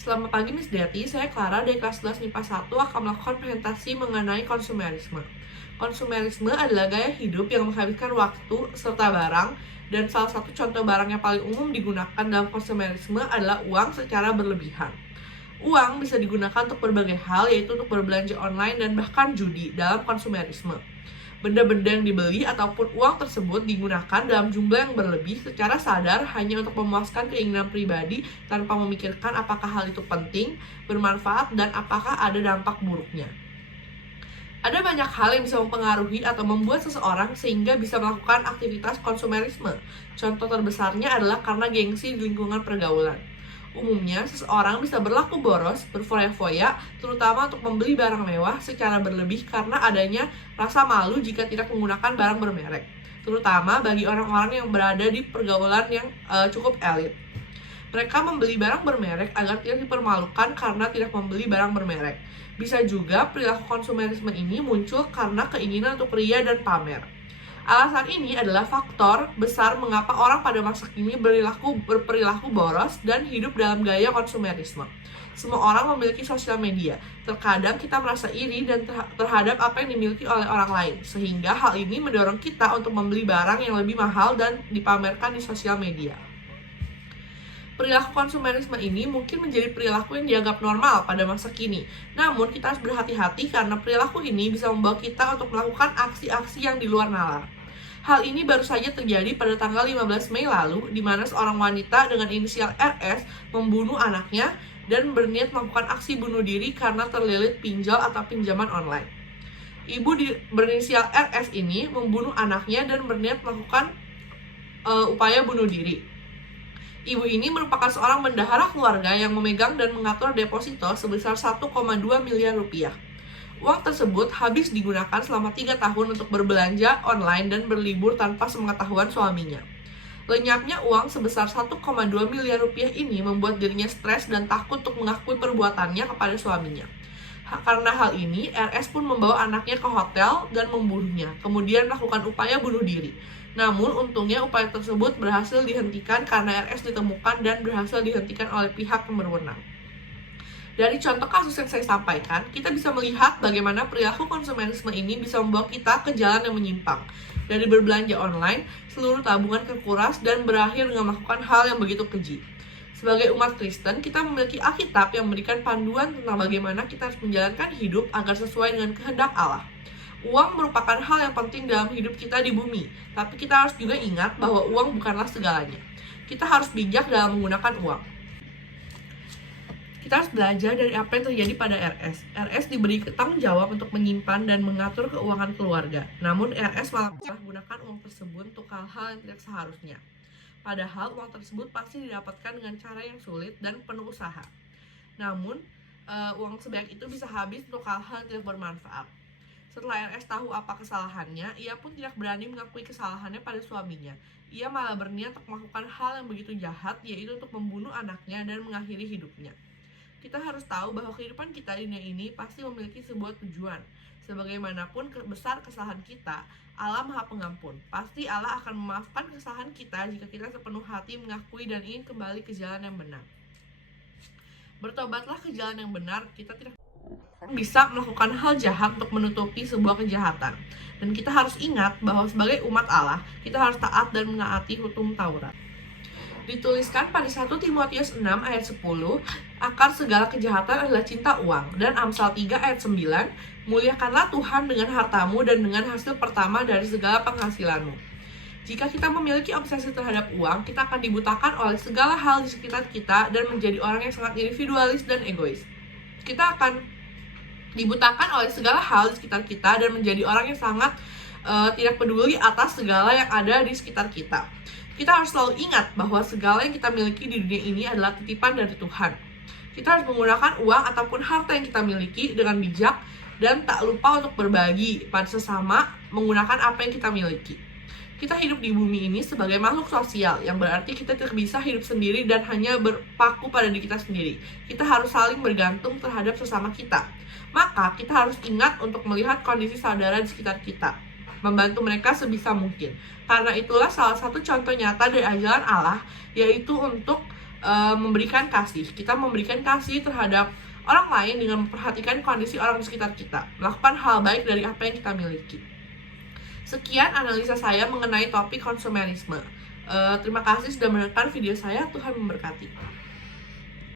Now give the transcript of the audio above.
Selamat pagi Miss Deti, saya Clara dari kelas 11 MIPA 1 akan melakukan presentasi mengenai konsumerisme. Konsumerisme adalah gaya hidup yang menghabiskan waktu serta barang, dan salah satu contoh barang yang paling umum digunakan dalam konsumerisme adalah uang secara berlebihan. Uang bisa digunakan untuk berbagai hal, yaitu untuk berbelanja online dan bahkan judi dalam konsumerisme. Benda-benda yang dibeli ataupun uang tersebut digunakan dalam jumlah yang berlebih secara sadar hanya untuk memuaskan keinginan pribadi tanpa memikirkan apakah hal itu penting, bermanfaat, dan apakah ada dampak buruknya. Ada banyak hal yang bisa mempengaruhi atau membuat seseorang sehingga bisa melakukan aktivitas konsumerisme. Contoh terbesarnya adalah karena gengsi di lingkungan pergaulan. Umumnya, seseorang bisa berlaku boros, berfoya-foya, terutama untuk membeli barang mewah secara berlebih karena adanya rasa malu jika tidak menggunakan barang bermerek, terutama bagi orang-orang yang berada di pergaulan yang cukup elit. Mereka membeli barang bermerek agar tidak dipermalukan karena tidak membeli barang bermerek. Bisa juga perilaku konsumerisme ini muncul karena keinginan untuk ria dan pamer. Alasan ini adalah faktor besar mengapa orang pada masa kini berperilaku boros dan hidup dalam gaya konsumerisme. Semua orang memiliki sosial media. Terkadang kita merasa iri dan terhadap apa yang dimiliki oleh orang lain, sehingga hal ini mendorong kita untuk membeli barang yang lebih mahal dan dipamerkan di sosial media. Perilaku konsumerisme ini mungkin menjadi perilaku yang dianggap normal pada masa kini. Namun, kita harus berhati-hati karena perilaku ini bisa membawa kita untuk melakukan aksi-aksi yang di luar nalar. Hal ini baru saja terjadi pada tanggal 15 Mei lalu, di mana seorang wanita dengan inisial RS membunuh anaknya dan berniat melakukan aksi bunuh diri karena terlilit pinjol atau pinjaman online. Ibu berinisial RS ini membunuh anaknya dan berniat melakukan upaya bunuh diri. Ibu ini merupakan seorang bendahara keluarga yang memegang dan mengatur deposito sebesar 1,2 miliar rupiah. Uang tersebut habis digunakan selama 3 tahun untuk berbelanja online dan berlibur tanpa sepengetahuan suaminya. Lenyapnya uang sebesar 1,2 miliar rupiah ini membuat dirinya stres dan takut untuk mengakui perbuatannya kepada suaminya. Karena hal ini, RS pun membawa anaknya ke hotel dan membunuhnya, kemudian melakukan upaya bunuh diri. Namun, untungnya upaya tersebut berhasil dihentikan karena RS ditemukan dan berhasil dihentikan oleh pihak yang berwenang. Dari contoh kasus yang saya sampaikan, kita bisa melihat bagaimana perilaku konsumerisme ini bisa membawa kita ke jalan yang menyimpang. Dari berbelanja online, seluruh tabungan terkuras dan berakhir dengan melakukan hal yang begitu keji. Sebagai umat Kristen, kita memiliki Alkitab yang memberikan panduan tentang bagaimana kita harus menjalankan hidup agar sesuai dengan kehendak Allah. Uang merupakan hal yang penting dalam hidup kita di bumi, tapi kita harus juga ingat bahwa uang bukanlah segalanya. Kita harus bijak dalam menggunakan uang. Kita harus belajar dari apa yang terjadi pada RS. RS diberi tanggung jawab untuk menyimpan dan mengatur keuangan keluarga. Namun RS malah menggunakan uang tersebut untuk hal-hal yang tidak seharusnya. Padahal uang tersebut pasti didapatkan dengan cara yang sulit dan penuh usaha. Namun, uang sebanyak itu bisa habis untuk hal-hal yang tidak bermanfaat. Setelah RS tahu apa kesalahannya, ia pun tidak berani mengakui kesalahannya pada suaminya. Ia malah berniat untuk melakukan hal yang begitu jahat, yaitu untuk membunuh anaknya dan mengakhiri hidupnya. Kita harus tahu bahwa kehidupan kita di dunia ini pasti memiliki sebuah tujuan. Sebagaimanapun besar kesalahan kita, Allah Maha Pengampun. Pasti Allah akan memaafkan kesalahan kita jika kita sepenuh hati mengakui dan ingin kembali ke jalan yang benar. Bertobatlah ke jalan yang benar, kita tidak bisa melakukan hal jahat untuk menutupi sebuah kejahatan. Dan kita harus ingat bahwa sebagai umat Allah, kita harus taat dan menaati hukum Taurat. Dituliskan pada 1 Timotius 6 ayat 10, akar segala kejahatan adalah cinta uang. Dan Amsal 3 ayat 9, muliakanlah Tuhan dengan hartamu dan dengan hasil pertama dari segala penghasilanmu. Jika kita memiliki obsesi terhadap uang, kita akan dibutakan oleh segala hal di sekitar kita dan menjadi orang yang sangat individualis dan egois. Kita akan dibutakan oleh segala hal di sekitar kita dan menjadi orang yang sangat tidak peduli atas segala yang ada di sekitar kita. Kita harus selalu ingat bahwa segala yang kita miliki di dunia ini adalah titipan dari Tuhan. Kita harus menggunakan uang ataupun harta yang kita miliki dengan bijak dan tak lupa untuk berbagi pada sesama menggunakan apa yang kita miliki. Kita hidup di bumi ini sebagai makhluk sosial, yang berarti kita tidak bisa hidup sendiri dan hanya berpaku pada diri kita sendiri. Kita harus saling bergantung terhadap sesama kita. Maka kita harus ingat untuk melihat kondisi saudara di sekitar kita, membantu mereka sebisa mungkin. Karena itulah salah satu contoh nyata dari ajaran Allah, yaitu untuk memberikan kasih. Kita memberikan kasih terhadap orang lain dengan memperhatikan kondisi orang di sekitar kita, melakukan hal baik dari apa yang kita miliki. Sekian analisa saya mengenai topik konsumerisme. Terima kasih sudah menonton video saya. Tuhan memberkati.